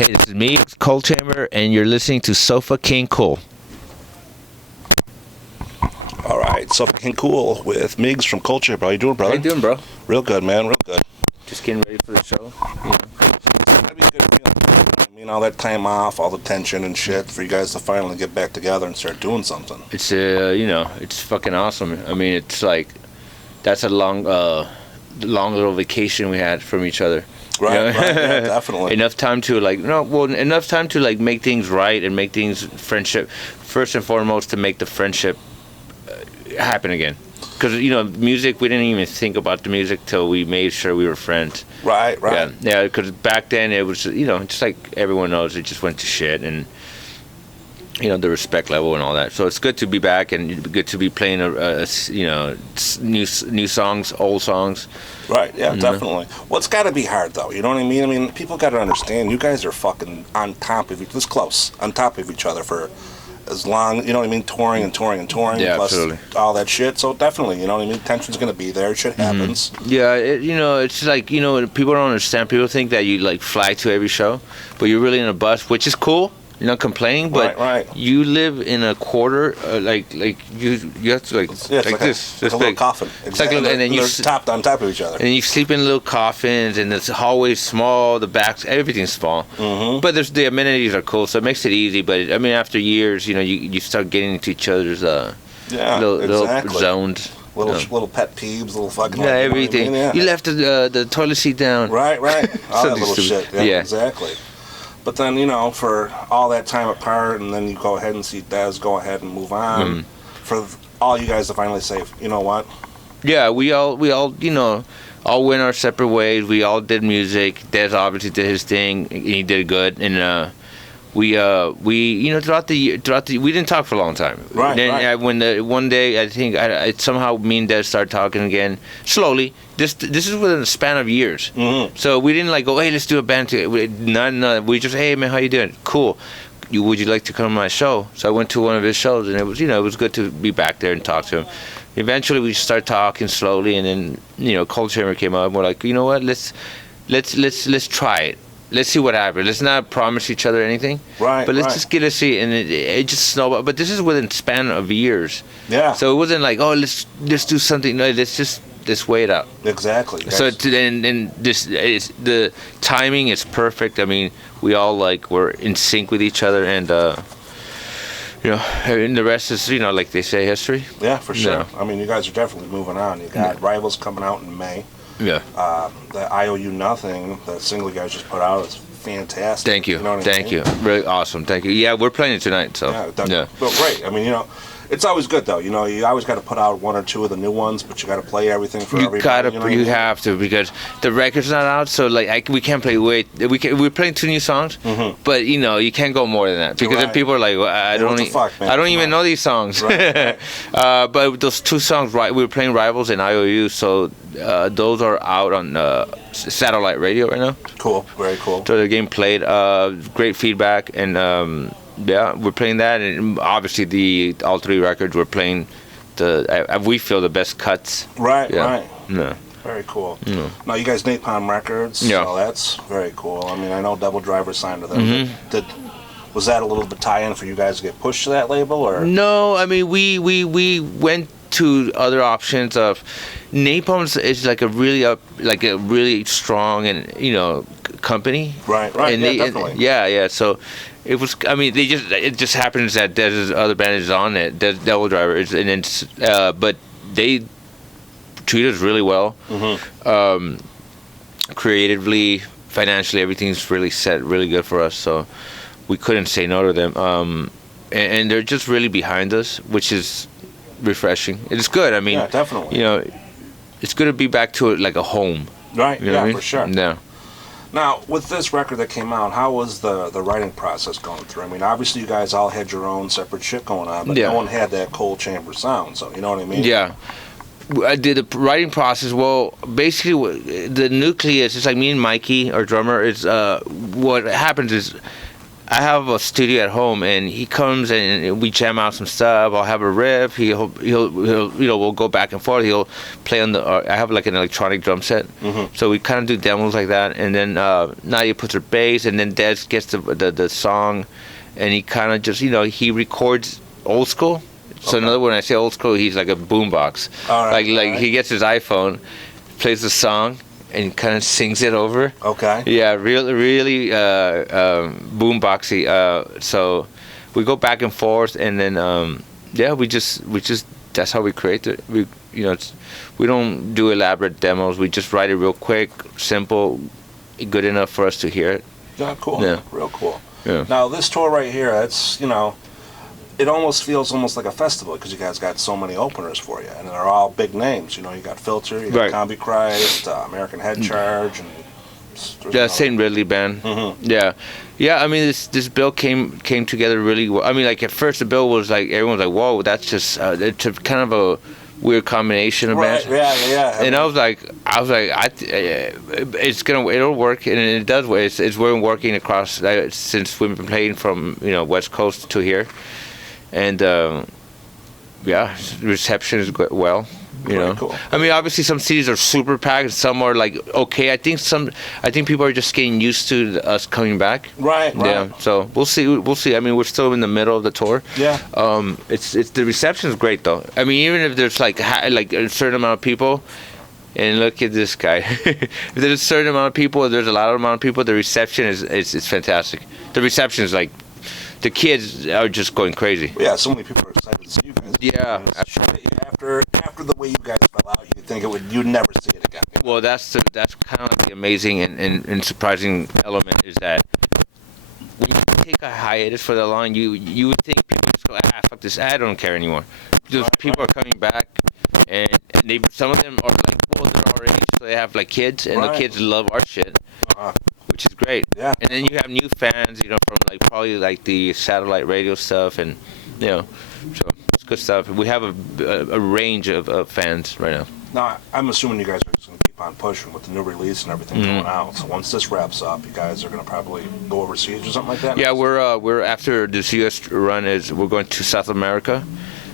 Hey, this is Meegs, Cold Chamber, and you're listening to Sofa King Cool. All right, Sofa King Cool with Meegs from Cold Chamber. How you doing, brother? How you doing, bro? Real good, man. Real good. Just getting ready for the show. You know. It's gotta be a good feeling. I mean, all that time off, all the tension and shit, for you guys to finally get back together and start doing something. It's it's fucking awesome. I mean, it's like that's a long little vacation we had from each other. Right, you know? right, yeah, definitely. enough time to make things right and make things friendship. First and foremost, to make the friendship happen again. Because music, we didn't even think about the music till we made sure we were friends. Right, right. Yeah. Because back then it was, just like everyone knows, it just went to shit, and the respect level and all that. So it's good to be back and good to be playing new songs, old songs. Right, yeah, definitely. Well, it's got to be hard, though. You know what I mean? I mean, people got to understand, you guys are fucking on top of this close, on top of each other for as long, you know what I mean, touring and touring and touring, yeah, plus absolutely. All that shit. So definitely, you know what I mean, tension's going to be there, shit happens. Yeah, it's like, people don't understand. People think that you, like, fly to every show, but you're really in a bus, which is cool. You're not complaining, but right. You live in a quarter, like you have to like it's like this, a little coffin. Exactly. It's like, and then they're topped on top of each other. And you sleep in little coffins, and the hallway's small, the backs, everything's small. Mm-hmm. But the amenities are cool, so it makes it easy. But I mean, after years, you start getting into each other's little zones. Little pet peeves, little fucking everything. Yeah. You left the toilet seat down. Right. All that little shit. Yeah, exactly. But then, for all that time apart, and then you go ahead and see Des go ahead and move on, for all you guys to finally say, you know what? Yeah, we all all went our separate ways. We all did music. Des obviously did his thing. He did good, and we throughout the year, we didn't talk for a long time. Right. Then right. When one day I think I somehow me and Des started talking again slowly. This is within a span of years. Mm-hmm. So we didn't like go, hey, let's do a band together. None. We just, hey man, how you doing? Cool. Would you like to come to my show? So I went to one of his shows, and it was it was good to be back there and talk to him. Eventually we started talking slowly, and then Cold Chamber came up, and we're like, you know what, let's try it. Let's see what happens. Let's not promise each other anything. Right. But let's just get a seat, and it just snowballed. But this is within a span of years. Yeah. So it wasn't like, oh, let's do something. No, let's wait it out. Exactly. So and this is the timing is perfect. I mean, we all we're in sync with each other, and and the rest is like they say, history. Yeah, for sure. Yeah. I mean, you guys are definitely moving on. You got Rivals coming out in May. Yeah. The I Owe You Nothing, the single you guys just put out, is fantastic. Thank you. Thank you. Really awesome. Thank you. Yeah, we're playing it tonight. So yeah. Well, great. I mean, it's always good though. You always got to put out one or two of the new ones, but you got to play everything for everybody. You have to, because the record's not out, so we can't play. We're playing 2 new songs, but you can't go more than that, because then people are like, well, I don't even know these songs. Right. But those 2 songs, right? We were playing Rivals and IOU, so those are out on satellite radio right now. Cool, very cool. So the game played. Great feedback, and yeah, we're playing that, and obviously all 3 records we're playing we feel the best cuts. Right, yeah. right. Yeah. Very cool. Yeah. Now you guys Napalm Records. Yeah. So that's very cool. I mean, I know Double Driver signed to them. Was that a little bit tie-in for you guys to get pushed to that label, or? No, I mean we went to other options of Napalm is like a really strong and company. Right. And Definitely. Yeah. So it was. I mean, it just happens that there's other band is on it. Devil Driver is, and it's but they treat us really well. Creatively, financially, everything's really set really good for us. So we couldn't say no to them. And they're just really behind us, which is refreshing. It's good. I mean, yeah, definitely. It's good to be back to it like a home. Right. You know what I mean? For sure. Yeah. Now, with this record that came out, how was the writing process going through? I mean, obviously you guys all had your own separate shit going on, but no one had that Cold Chamber sound, so you know what I mean? Yeah. I did the writing process. Well, basically, the nucleus, it's like me and Mikey, our drummer, is what happens is I have a studio at home, and he comes and we jam out some stuff. I'll have a riff. He'll we'll go back and forth. He'll play on the. I have like an electronic drum set, so we kind of do demos like that. And then Nadia puts her bass, and then Des gets the song, and he kind of just he records old school. So in other words, when I say old school, he's like a boombox. Like he gets his iPhone, plays the song, and kind of sings it over. Okay. Yeah, really boomboxy. So we go back and forth, and then we just that's how we create it. We we don't do elaborate demos. We just write it real quick, simple, good enough for us to hear it. Yeah, cool. Yeah. Real cool. Yeah. Now this tour right here, it's it almost feels like a festival because you guys got so many openers for you, and they're all big names. You got Filter, you got Combi Christ, American Head Charge, and St. Ridley Band. Yeah. I mean, this bill came together really well. I mean, like at first the bill was like everyone's like, "Whoa, that's just it's a kind of a weird combination of bands." Yeah. And I was like, it'll work, and it does work. It's been working across since we've been playing from West Coast to here. And reception is well. Cool. I mean, obviously some cities are super packed. Some are like okay. I think people are just getting used to us coming back. Right. Yeah. So we'll see. I mean, we're still in the middle of the tour. Yeah. It's the reception is great though. I mean, even if there's like a certain amount of people. And look at this guy. If there's a certain amount of people, there's a lot of people. The reception is fantastic. The reception is like. The kids are just going crazy. Yeah, so many people are excited to see you guys. Yeah. After the way you guys fell out, you'd think you'd never see it again. Well, that's kind of like the amazing and surprising element is that when you take a hiatus for that long, you would think people just go, fuck this, I don't care anymore. Because people are coming back, and some of them are like, well, they're our age, so they have like kids, and the kids love our shit. Which is great. Yeah. And then you have new fans, from like probably like the satellite radio stuff, and so it's good stuff. We have a range of fans right now. Now, I'm assuming you guys are just going to keep on pushing with the new release and everything going out. So once this wraps up, you guys are going to probably go overseas or something like that? Yeah, we're after this U.S. run we're going to South America.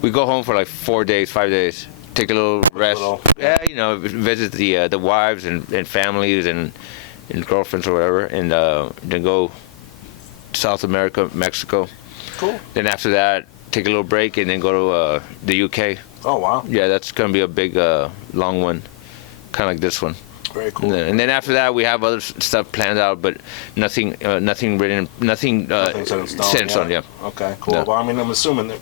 We go home for like 4 days, 5 days, take a little rest. Visit the wives and families and girlfriends or whatever, and then go to South America, Mexico. Cool. Then after that, take a little break and then go to the UK. Oh, wow. Yeah, that's going to be a big, long one, kind of like this one. Very cool. And then after that, we have other stuff planned out, but nothing written, nothing set in stone. Yeah. Okay, cool. Yeah. Well, I mean, I'm assuming that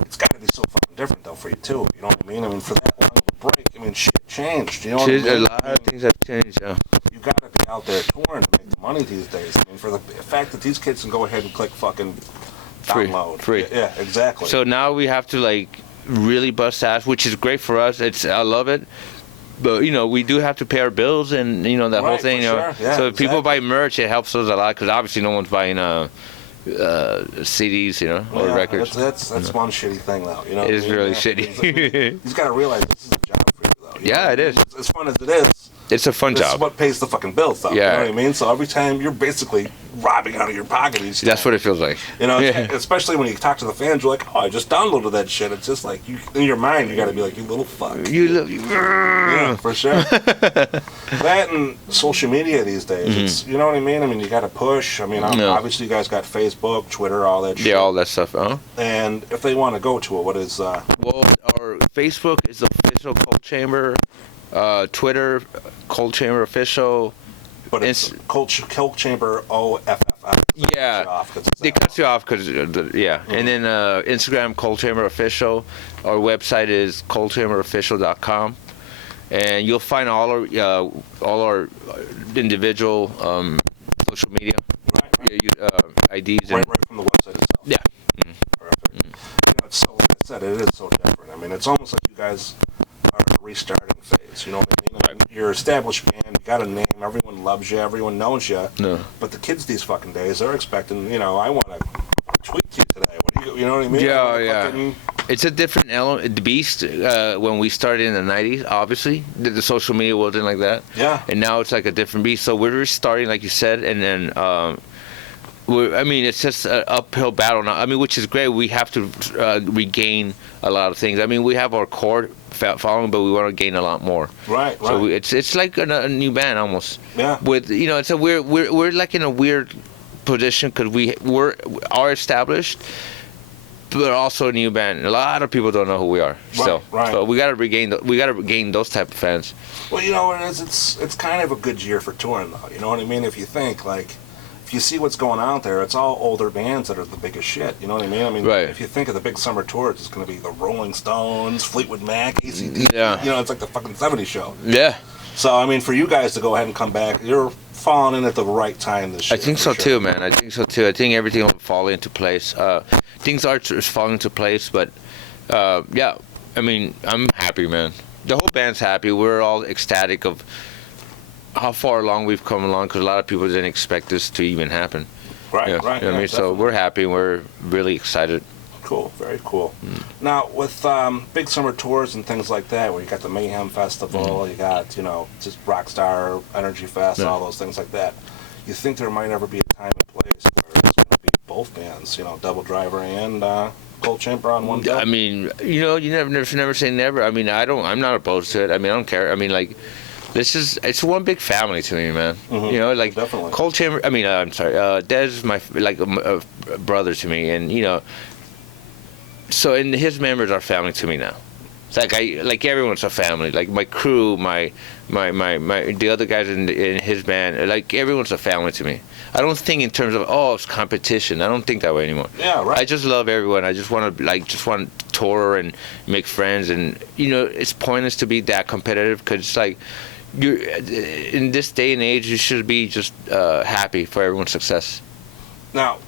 it's got to be so fucking different, though, for you, too. You know what I mean? I mean, for that long of a break, I mean, shit changed. You know what I mean? A lot of things have changed, yeah. You got to be out there touring to make the money these days. I mean, for the fact that these kids can go ahead and click fucking download. Free. Yeah, exactly. So now we have to, like, really bust ass, which is great for us. I love it. But, we do have to pay our bills and, that whole thing. Sure. Yeah, so if people buy merch, it helps us a lot because obviously no one's buying CDs, or records. That's one shitty thing, though. It is really shitty. You've got to realize this is a job for you, though. Yeah, it is. As fun as it is. It's a fun job. It's what pays the fucking bills, though. Yeah. You know what I mean? So every time you're basically robbing out of your pocket each time. That's what it feels like. Especially when you talk to the fans, you're like, oh, I just downloaded that shit. It's just like, in your mind, you got to be like, you little fuck. Yeah, for sure. That and social media these days, it's, you know what I mean? I mean, you got to push. I mean, obviously you guys got Facebook, Twitter, all that shit. Yeah, all that stuff. And if they want to go to it, what is... Well, our Facebook is official Cold Chamber. Twitter, Cold Chamber Official. But it's Cold Chamber OFFI. Yeah, they cut you off because, and then Instagram, Cold Chamber Official. Our website is coldchamberofficial.com. And you'll find all our individual social media IDs. Right from the website itself. Yeah. Perfect. It's so, like I said, it is so different. I mean, it's almost like you guys are in a restarting phase. You know what I mean? You're an established band. You got a name. Everyone loves you. Everyone knows you. No. But the kids these fucking days, they're expecting, I want to tweet you today. You know what I mean? Yeah. It's a different element. The beast, when we started in the 90s, obviously, the social media wasn't like that. Yeah. And now it's like a different beast. So we're restarting, like you said, and then I mean, it's just an uphill battle now. I mean, which is great. We have to regain a lot of things. I mean, we have our core following, but we want to gain a lot more. Right. So it's like a new band almost. Yeah. With it's a we're like in a weird position because we are established, but also a new band. A lot of people don't know who we are. Right. So we gotta regain those type of fans. Well, you know what it is? It's kind of a good year for touring, though. You know what I mean? If you think, like, if you see what's going out there, it's all older bands that are the biggest shit. You know what I mean? I mean, right. If you think of the big summer tours, it's going to be the Rolling Stones, Fleetwood Mac, AC/DC. Yeah. You know, it's like the fucking 70s show. Yeah. So, I mean, for you guys to go ahead and come back, you're falling in at the right time this year. I think so too, man. I think so too. I think everything will fall into place. Things are falling into place, but yeah. I mean, I'm happy, man. The whole band's happy. We're all ecstatic of how far along we've come along because a lot of people didn't expect this to even happen. Right, yeah, right. You know what I mean? So we're happy. We're really excited. Cool, very cool. Now, with big summer tours and things like that, where you got the Mayhem Festival, you got, just Rockstar, Energy Fest, all those things like that, you think there might ever be a time and place where it's going to be both bands, Double Driver and Cold Chamber on one bill? I mean, you never say never. I mean, I'm not opposed to it. I mean, I don't care. I mean, like, it's one big family to me, man. Like definitely. Cold Chamber. I mean, I'm sorry. Dez is my a brother to me, and so and his members are family to me now. It's like everyone's a family. Like my crew, my the other guys in his band, like everyone's a family to me. I don't think in terms of it's competition. I don't think that way anymore. Yeah, right. I just love everyone. I just want to tour and make friends, and it's pointless to be that competitive because it's like. You're in this day and age, you should be just happy for everyone's success. Now,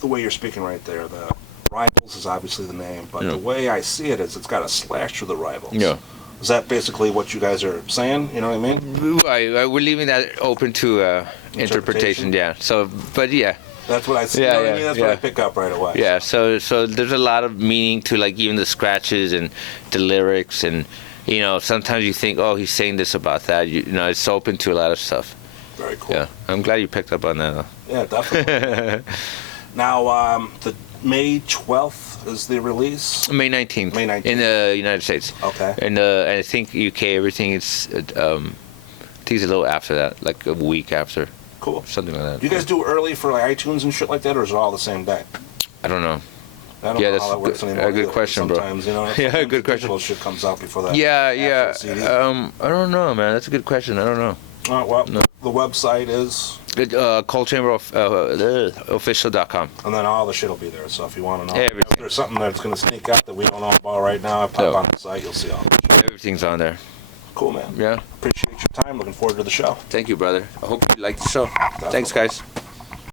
the way you're speaking right there, the Rivals is obviously the name, but the way I see it is it's got a slash through the Rivals. Yeah. Is that basically what you guys are saying? You know what I mean? Right. We're leaving that open to interpretation. Yeah. So, but yeah. That's what I see. Yeah, you know what I mean? That's what I pick up right away. Yeah. So there's a lot of meaning to like even the scratches and the lyrics and. Sometimes you think, he's saying this about that. It's open to a lot of stuff. Very cool. Yeah, I'm glad you picked up on that. Though. Yeah, definitely. Now, the May 12th is the release? May 19th. May 19th. In the United States. Okay. And I think UK, everything is, I think it's a little after that, like a week after. Cool. Something like that. Do you guys do early for like iTunes and shit like that, or is it all the same day? I don't know. I don't know how that works anymore. A good question, bro. Sometimes, Yeah, good question. Digital shit comes out before that. Yeah. I don't know, man. That's a good question. I don't know. The website is? coldchamberofficial.com. And then all the shit will be there. So if you want to know Everything. if there's something that's going to sneak out that we don't know about right now, pop on the site, you'll see all the shit. Everything's on there. Cool, man. Yeah. Appreciate your time. Looking forward to the show. Thank you, brother. I hope you like the show. Definitely. Thanks, guys.